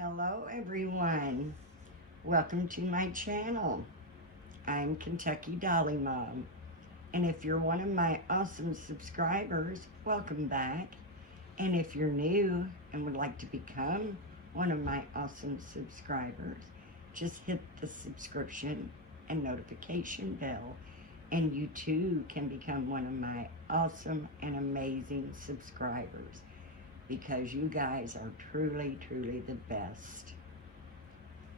Hello everyone, welcome to my channel. I'm Kentucky Dolly Mom, and if you're one of my awesome subscribers, welcome back. And if you're new and would like to become one of my awesome subscribers, just hit the subscription and notification bell, and you too can become one of my awesome and amazing subscribers, because you guys are truly, truly the best.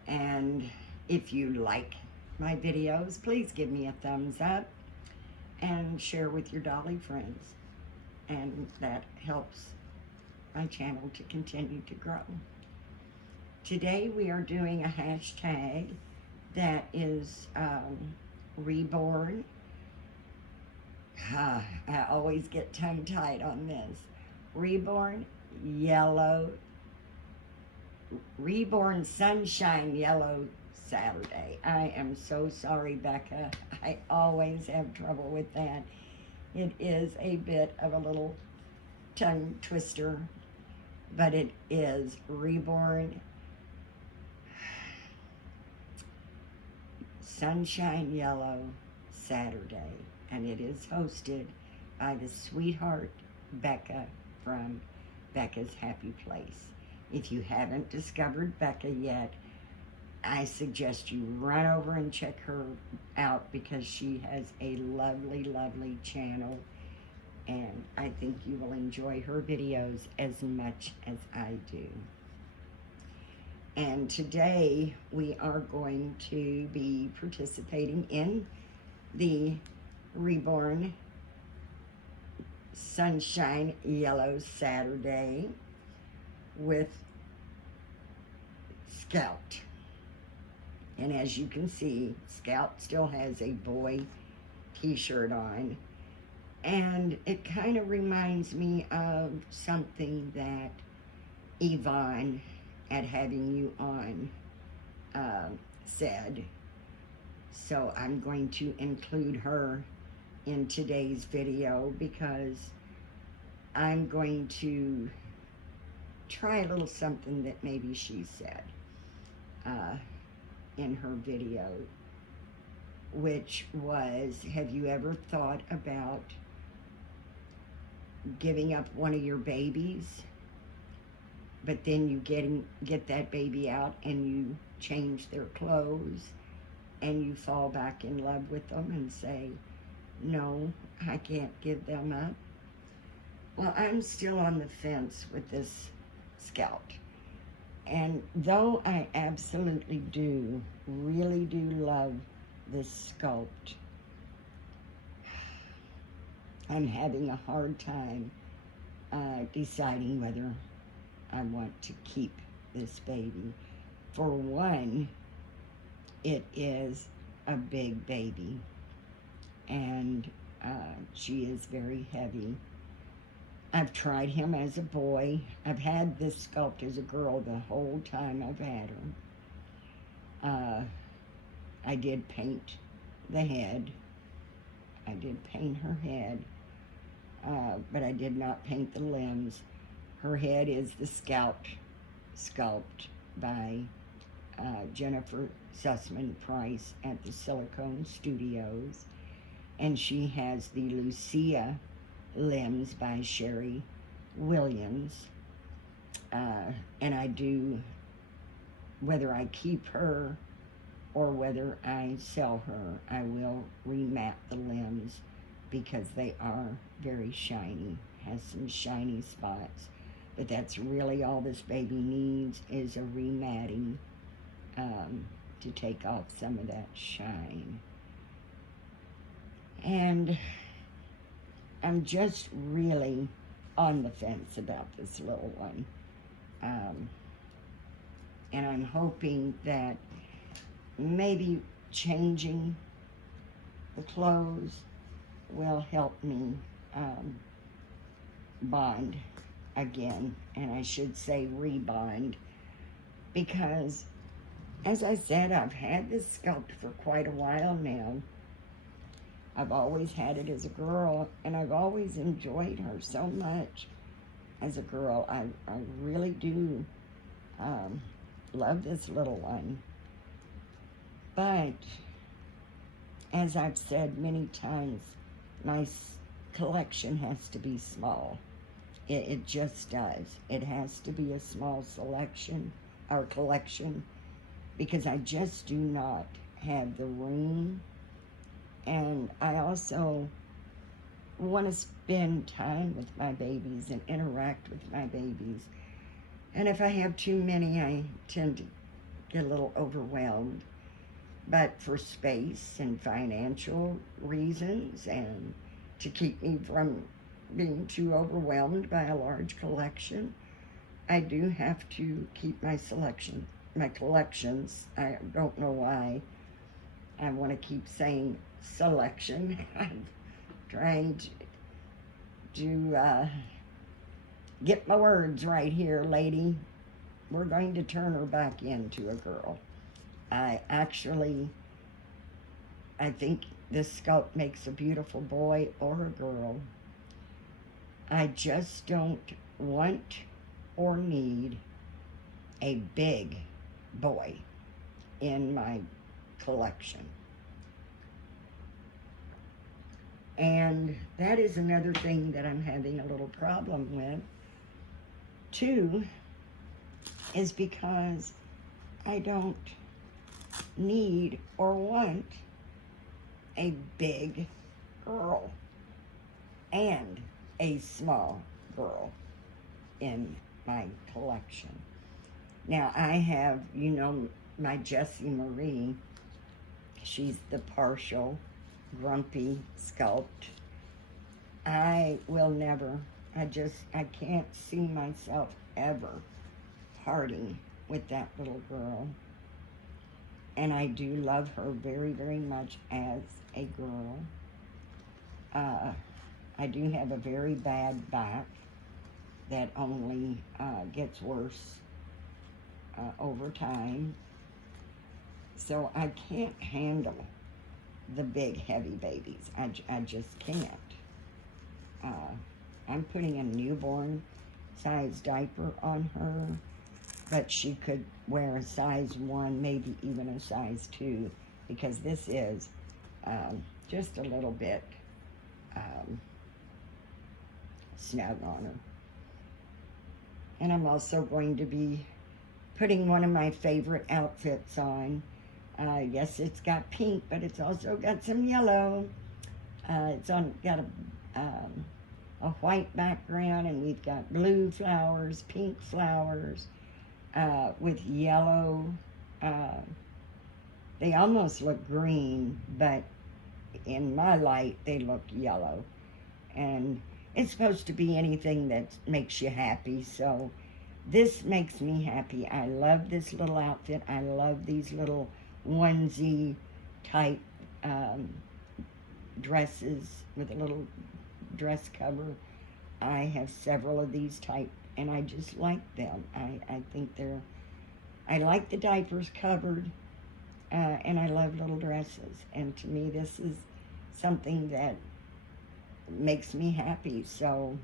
And if you like my videos, please give me a thumbs up and share with your Dolly friends. And that helps my channel to continue to grow. Today we are doing a hashtag that is reborn. I always get tongue-tied on this. Reborn Sunshine Yellow Saturday. I am so sorry, Becca. I always have trouble with that. It is a bit of a little tongue twister, but it is Reborn Sunshine Yellow Saturday, and it is hosted by the sweetheart Becca from Becca's Happy Place. If you haven't discovered Becca yet, I suggest you run over and check her out, because she has a lovely, lovely channel, and I think you will enjoy her videos as much as I do. And today we are going to be participating in the Reborn Sunshine Yellow Saturday with Scout. And as you can see, Scout still has a boy t-shirt on, and it kind of reminds me of something that Yvonne, at Having You On, said. So I'm going to include her in today's video, because I'm going to try a little something that maybe she said in her video, which was, have you ever thought about giving up one of your babies, but then you get that baby out and you change their clothes and you fall back in love with them and say, no, I can't give them up? Well, I'm still on the fence with this Scout. And though I absolutely do, really do love this sculpt, I'm having a hard time deciding whether I want to keep this baby. For one, it is a big baby, and she is very heavy. I've tried him as a boy. I've had this sculpt as a girl the whole time I've had her. I did paint the head. I did paint her head, but I did not paint the limbs. Her head is the Scout sculpt by Jennifer Sussman Price at the Silicone Studios, and she has the Lucia limbs by Sherry Williams. And I do, whether I keep her or whether I sell her, I will remap the limbs, because they are very shiny, has some shiny spots. But that's really all this baby needs, is a rematting to take off some of that shine. And I'm just really on the fence about this little one. And I'm hoping that maybe changing the clothes will help me bond again. And I should say rebond, because, as I said, I've had this sculpt for quite a while now. I've always had it as a girl, and I've always enjoyed her so much as a girl. I really do love this little one. But, as I've said many times, my collection has to be small. It just does. It has to be a small selection or collection because I just do not have the room. And I also want to spend time with my babies and interact with my babies. And if I have too many, I tend to get a little overwhelmed. But for space and financial reasons and to keep me from being too overwhelmed by a large collection, I do have to keep my collections. I don't know why I want to keep saying selection. I'm trying to get my words right here, lady. We're going to turn her back into a girl. I think this sculpt makes a beautiful boy or a girl. I just don't want or need a big boy in my collection. And that is another thing that I'm having a little problem with, too, is because I don't need or want a big girl and a small girl in my collection. Now I have, my Jessie Marie. She's the partial grumpy sculpt. I can't see myself ever parting with that little girl. And I do love her very, very much as a girl. I do have a very bad back that only gets worse over time. So I can't handle the big, heavy babies. I just can't. I'm putting a newborn size diaper on her, but she could wear a size 1, maybe even a size 2, because this is just a little bit snug on her. And I'm also going to be putting one of my favorite outfits on. Yes, it's got pink, but it's also got some yellow. It's got a white background, and we've got blue flowers, pink flowers, with yellow. They almost look green, but in my light, they look yellow. And it's supposed to be anything that makes you happy, so this makes me happy. I love this little outfit. I love these little onesie type dresses with a little dress cover. I have several of these type, and I just like them. I think I like the diapers covered, and I love little dresses. And to me, this is something that makes me happy. So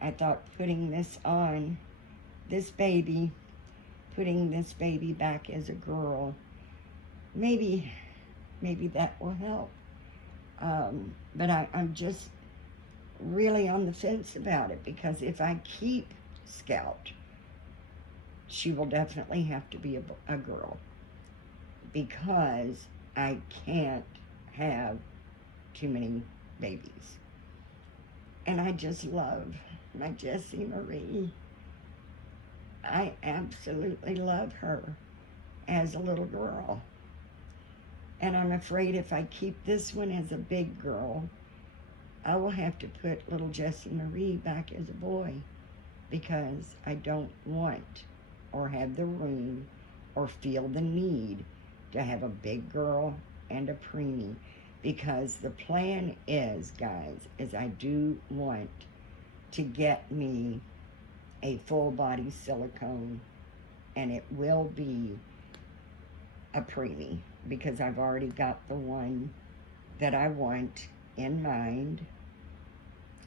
I thought putting this on, putting this baby back as a girl, maybe that will help. But I'm just really on the fence about it, because if I keep Scout, she will definitely have to be a girl, because I can't have too many babies. And I just love my Jessie Marie. I absolutely love her as a little girl. And I'm afraid if I keep this one as a big girl, I will have to put little Jessie Marie back as a boy, because I don't want or have the room or feel the need to have a big girl and a preemie. Because the plan is, guys, is I do want to get me a full body silicone, and it will be a preemie, because I've already got the one that I want in mind.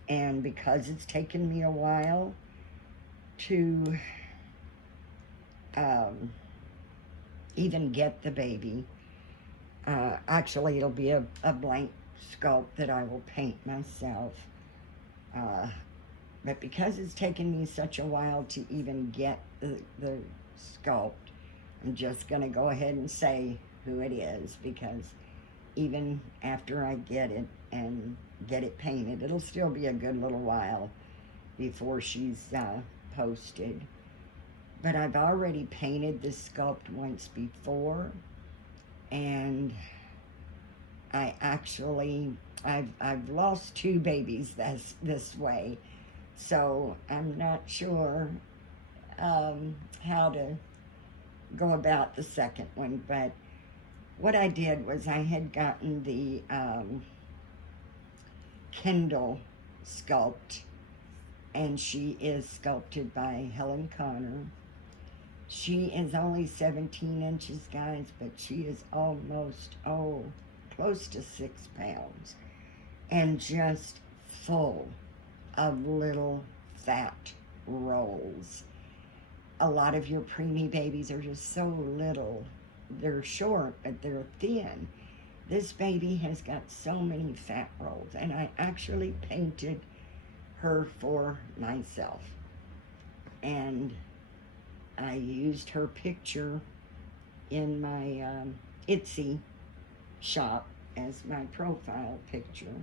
And because it's taken me a while to even get the baby. Actually, it'll be a blank sculpt that I will paint myself. Uh, but because it's taken me such a while to even get the sculpt, I'm just going to go ahead and say who it is, because even after I get it and get it painted, it'll still be a good little while before she's posted. But I've already painted this sculpt once before, and I've lost 2 babies this way, so I'm not sure how to go about the second one. But what I did was I had gotten the Kindle sculpt, and she is sculpted by Helen Connor. She is only 17 inches, guys, but she is almost, close to 6 pounds, and just full of little fat rolls. A lot of your preemie babies are just so little. They're short, but they're thin. This baby has got so many fat rolls, and I actually painted her for myself. And I used her picture in my Etsy shop as my profile picture.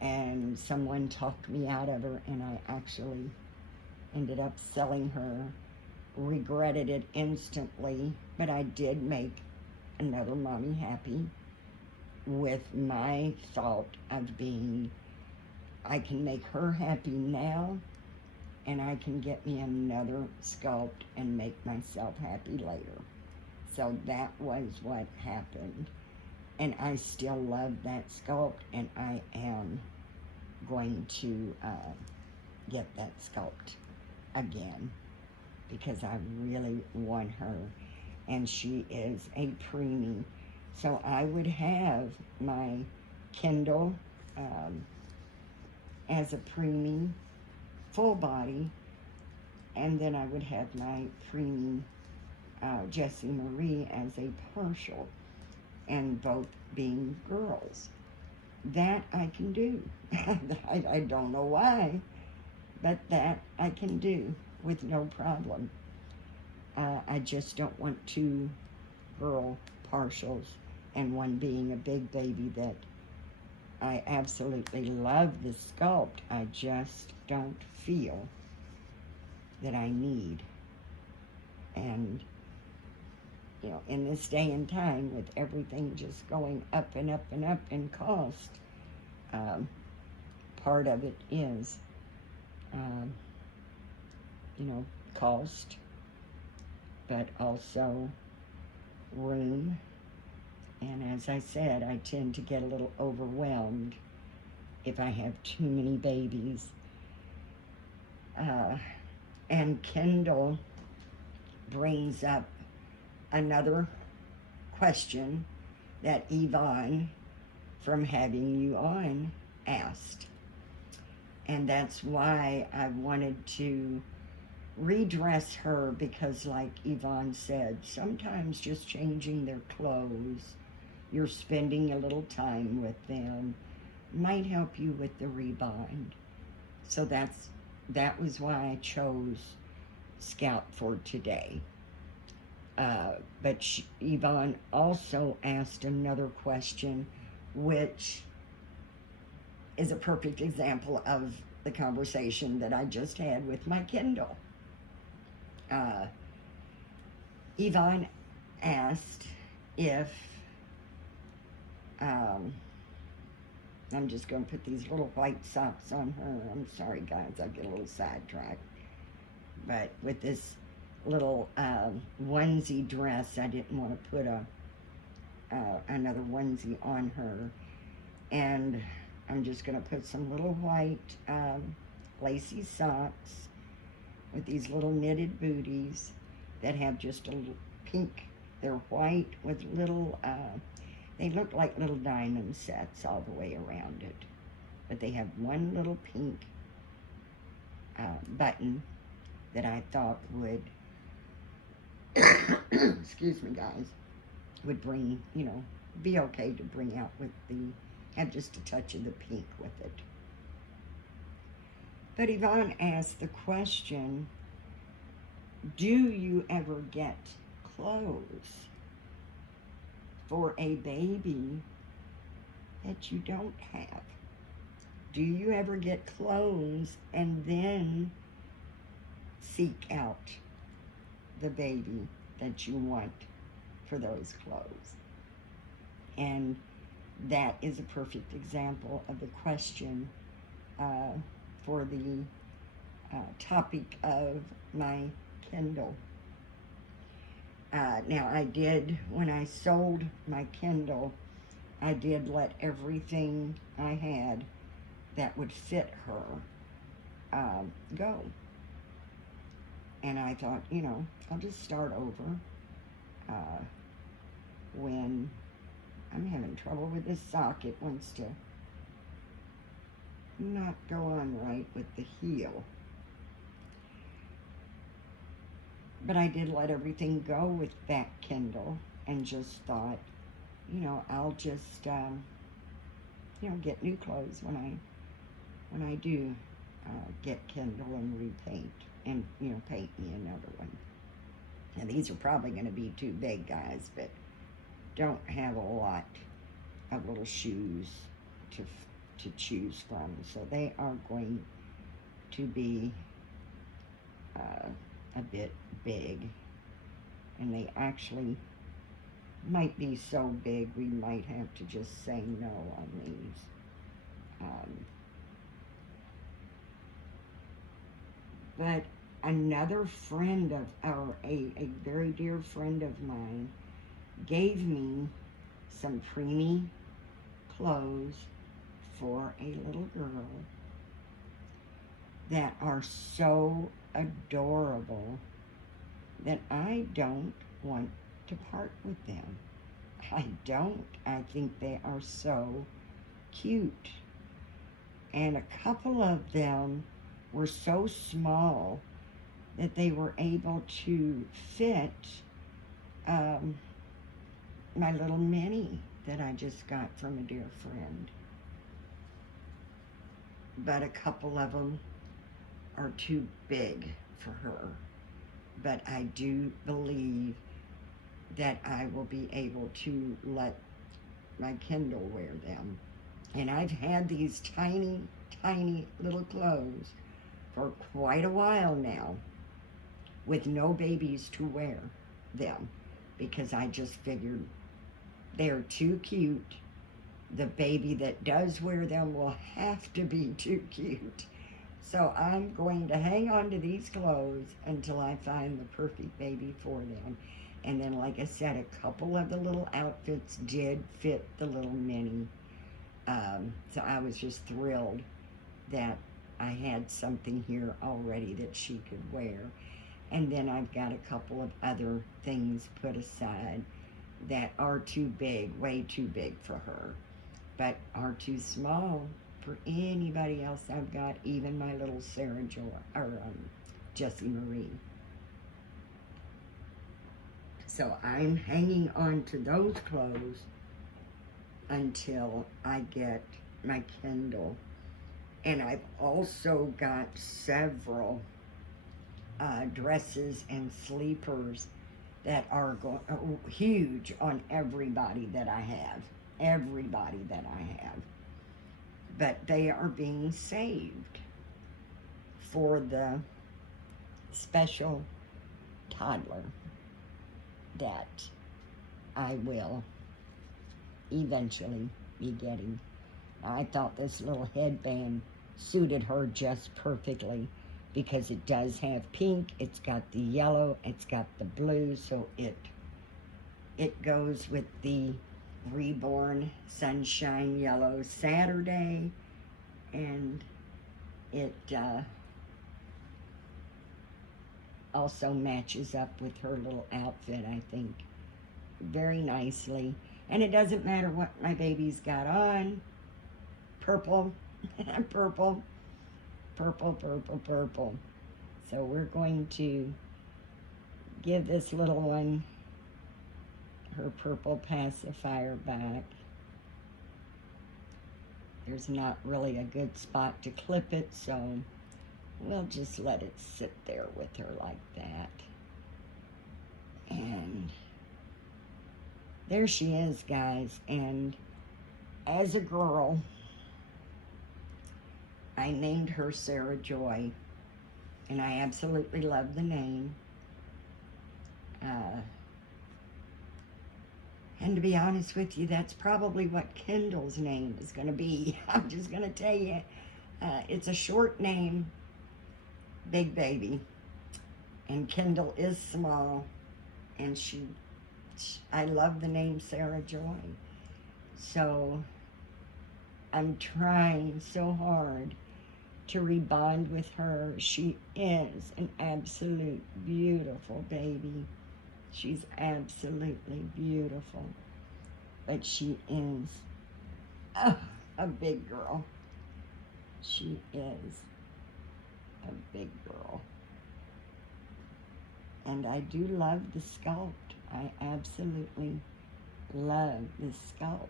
And someone talked me out of her, and I actually ended up selling her. Regretted it instantly, but I did make another mommy happy with my thought of being, I can make her happy now, and I can get me another sculpt and make myself happy later. So that was what happened. And I still love that sculpt, and I am going to get that sculpt again, because I really want her, and she is a preemie. So I would have my Kindle as a preemie, full body, and then I would have my preemie Jessie Marie as a partial, and both being girls. That I can do. I don't know why, but that I can do with no problem. I just don't want 2 girl partials and one being a big baby. That I absolutely love the sculpt. I just don't feel that I need. And you know, in this day and time, with everything just going up and up and up in cost, part of it is, you know, cost, but also room. And as I said, I tend to get a little overwhelmed if I have too many babies. And Kindle brings up another question that Yvonne from Having You On asked. And that's why I wanted to redress her, because like Yvonne said, sometimes just changing their clothes, you're spending a little time with them, might help you with the rebind. So that was why I chose Scout for today. But Yvonne also asked another question, which is a perfect example of the conversation that I just had with my Kindle. Yvonne asked if, I'm just going to put these little white socks on her. I'm sorry, guys, I get a little sidetracked. But with this little onesie dress, I didn't want to put another onesie on her. And I'm just going to put some little white lacy socks with these little knitted booties that have just a little pink. They're white with little, they look like little diamond sets all the way around it. But they have one little pink button that I thought would, excuse me guys, would bring, be okay to bring out with have just a touch of the pink with it. But Yvonne asked the question, do you ever get clothes for a baby that you don't have? Do you ever get clothes and then seek out the baby that you want for those clothes? And that is a perfect example of the question for the topic of my Kindle. Now I did, when I sold my Kindle, I did let everything I had that would fit her go. And I thought, I'll just start over when I'm having trouble with this sock. It wants to not go on right with the heel. But I did let everything go with that Kindle and just thought, I'll just, get new clothes when I do get Kindle and repaint and, paint me another one. And these are probably going to be too big, guys, but don't have a lot of little shoes to choose from. So they are going to be a bit big. And they actually might be so big we might have to just say no on these. But another friend of a very dear friend of mine gave me some preemie clothes for a little girl that are so adorable that I don't want to part with them. I don't. I think they are so cute. And a couple of them were so small that they were able to fit my little mini that I just got from a dear friend. But a couple of them are too big for her. But I do believe that I will be able to let my Kindle wear them. And I've had these tiny, tiny little clothes for quite a while now with no babies to wear them, because I just figured they're too cute. The baby that does wear them will have to be too cute. So I'm going to hang on to these clothes until I find the perfect baby for them. And then, like I said, a couple of the little outfits did fit the little mini. So I was just thrilled that I had something here already that she could wear. And then I've got a couple of other things put aside that are too big, way too big for her, but are too small for anybody else I've got, even my little Sarah Jessie Marie. So I'm hanging on to those clothes until I get my Kindle. And I've also got several dresses and sleepers that are huge on everybody that I have. Everybody that I have. But they are being saved for the special toddler that I will eventually be getting. I thought this little headband suited her just perfectly, because it does have pink, it's got the yellow, it's got the blue, so it goes with the Reborn Sunshine Yellow Saturday, and it also matches up with her little outfit, I think, very nicely. And it doesn't matter what my baby's got on. Purple, purple, purple, purple, purple. So we're going to give this little one her purple pacifier back. There's not really a good spot to clip it, so we'll just let it sit there with her like that. And there she is, guys. And as a girl, I named her Sarah Joy, and I absolutely love the name. And to be honest with you, that's probably what Kendall's name is going to be. I'm just going to tell you, it's a short name, big baby. And Kendall is small, and I love the name Sarah Joy. So I'm trying so hard to rebond with her. She is an absolute beautiful baby. She's absolutely beautiful. But she is a big girl. She is a big girl. And I do love the sculpt. I absolutely love the sculpt.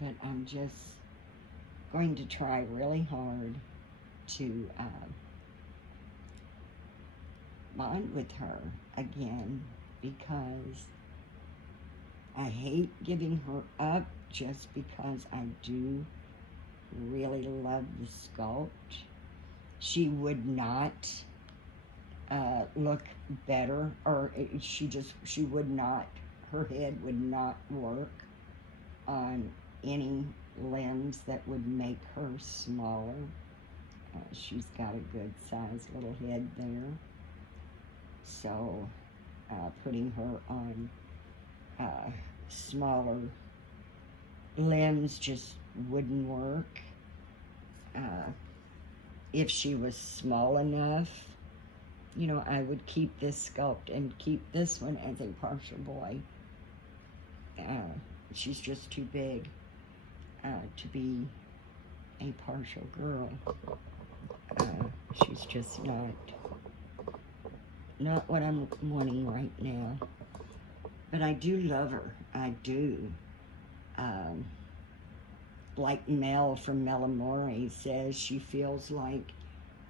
But I'm just going to try really hard to bond with her again, because I hate giving her up just because I do really love the sculpt. She would not look better, or she would not, her head would not work on any limbs that would make her smaller. She's got a good sized little head there. So putting her on smaller limbs just wouldn't work. If she was small enough, you know, I would keep this sculpt and keep this one as a partial boy. She's just too big to be a partial girl. She's just not what I'm wanting right now. But I do love her. I do. Like Mel from Melamore says, she feels like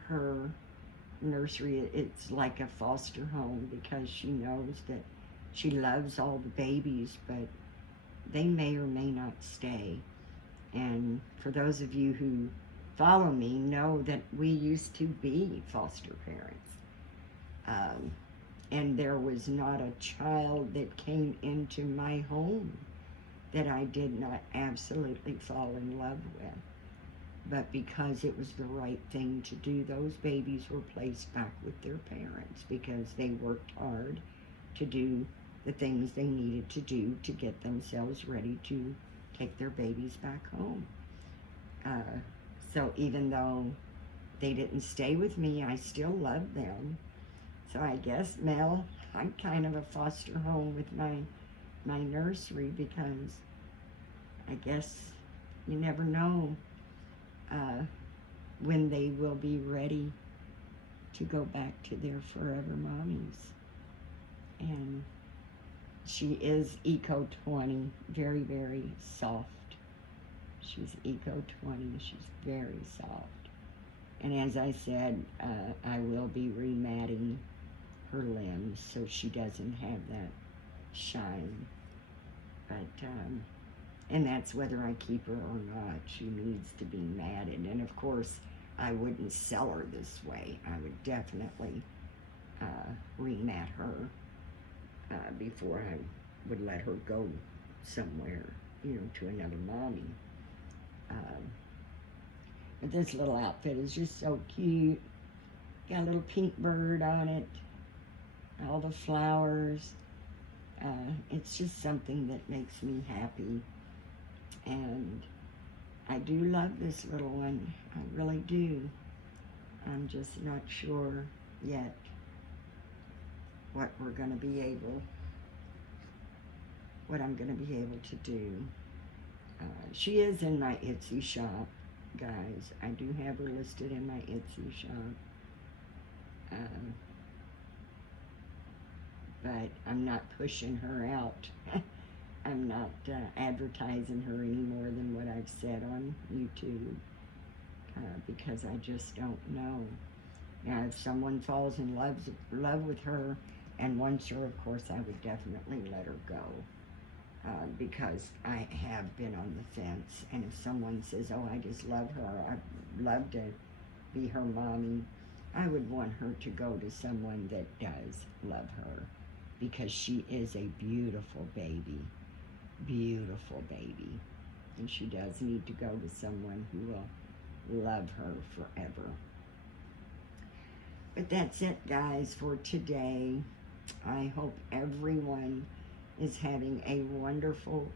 her nursery, it's like a foster home, because she knows that she loves all the babies, but they may or may not stay. And for those of you who follow me know that we used to be foster parents. And there was not a child that came into my home that I did not absolutely fall in love with. But because it was the right thing to do, those babies were placed back with their parents because they worked hard to do the things they needed to do to get themselves ready to take their babies back home. So even though they didn't stay with me, I still love them. So I guess, Mel, I'm kind of a foster home with my nursery, because I guess you never know when they will be ready to go back to their forever mommies. And she is Eco 20, very, very soft. She's Eco 20, she's very soft. And as I said, I will be rematting her limbs so she doesn't have that shine. But, and that's whether I keep her or not. She needs to be matted. And of course, I wouldn't sell her this way. I would definitely remat her before I would let her go somewhere, you know, to another mommy. But this little outfit is just so cute. Got a little pink bird on it, all the flowers. It's just something that makes me happy. And I do love this little one. I really do. I'm just not sure yet what I'm going to be able to do. She is in my Etsy shop, guys. I do have her listed in my Etsy shop. but I'm not pushing her out. I'm not advertising her any more than what I've said on YouTube, because I just don't know. Now, if someone falls in love with her and wants her, of course, I would definitely let her go, because I have been on the fence. And if someone says, oh, I just love her, I'd love to be her mommy, I would want her to go to someone that does love her, because she is a beautiful baby. Beautiful baby. And she does need to go to someone who will love her forever. But that's it, guys, for today. I hope everyone is having a wonderful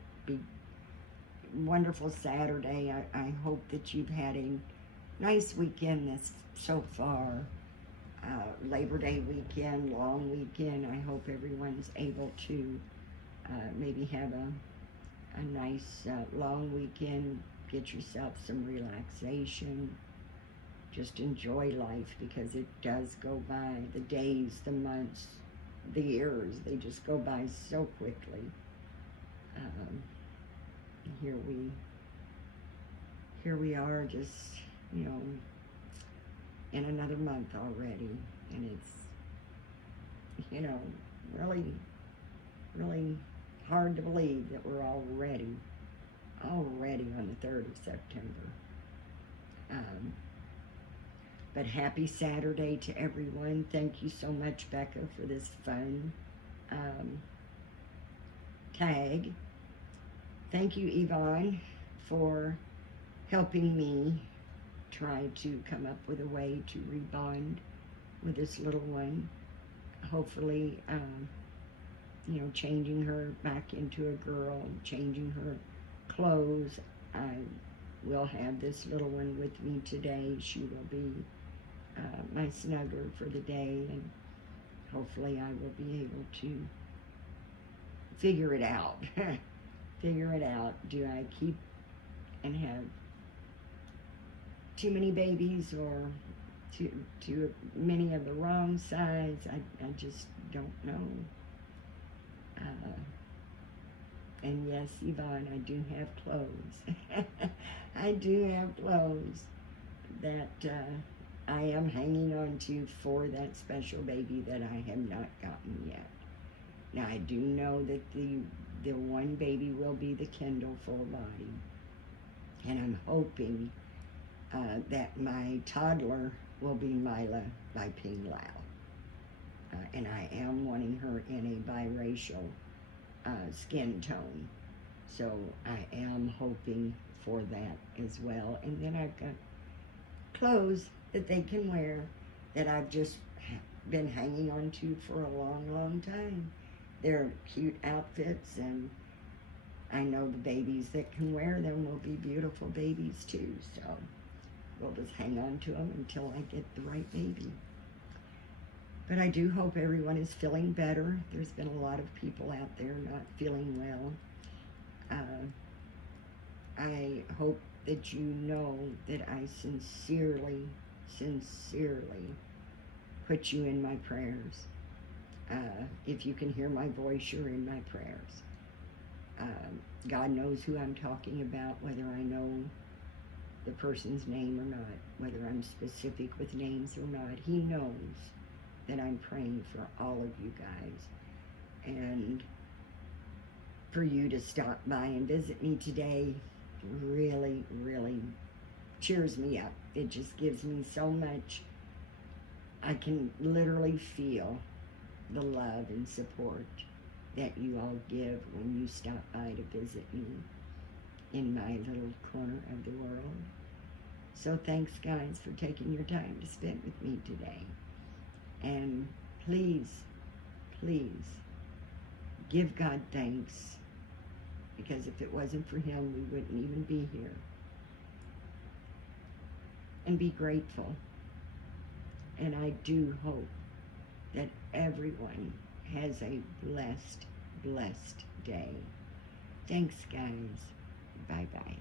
Saturday. I hope that you've had a nice weekend so far. Labor Day weekend, long weekend. I hope everyone's able to maybe have a nice long weekend. Get yourself some relaxation. Just enjoy life, because it does go by. The days, the months, the years, they just go by so quickly. Here we are, just, in another month already, and it's, really, really hard to believe that we're already on the 3rd of September. But happy Saturday to everyone. Thank you so much, Becca, for this fun tag. Thank you, Yvonne, for helping me try to come up with a way to rebond with this little one. Hopefully, changing her back into a girl, changing her clothes. I will have this little one with me today. She will be my snuggler for the day, and hopefully I will be able to figure it out. Figure it out. Do I keep and have too many babies, or too many of the wrong size? I just don't know. And yes, Yvonne, I do have clothes. I do have clothes that I am hanging on to for that special baby that I have not gotten yet. Now, I do know that the one baby will be the Kendall full body. And I'm hoping that my toddler will be Mila by Ping Lao. And I am wanting her in a biracial skin tone. So I am hoping for that as well. And then I've got clothes that they can wear that I've just been hanging on to for a long, long time. They're cute outfits, and I know the babies that can wear them will be beautiful babies too. So we'll just hang on to them until I get the right baby. But I do hope everyone is feeling better. There's been a lot of people out there not feeling well. I hope that you know that I sincerely put you in my prayers. If you can hear my voice, you're in my prayers. God knows who I'm talking about, whether I know the person's name or not, whether I'm specific with names or not. He knows that I'm praying for all of you guys. And for you to stop by and visit me today really, really cheers me up. It just gives me so much. I can literally feel the love and support that you all give when you stop by to visit me in my little corner of the world. So thanks, guys, for taking your time to spend with me today. And please, please, give God thanks, because if it wasn't for Him, we wouldn't even be here. And be grateful. And I do hope that everyone has a blessed, blessed day. Thanks, guys. Bye-bye.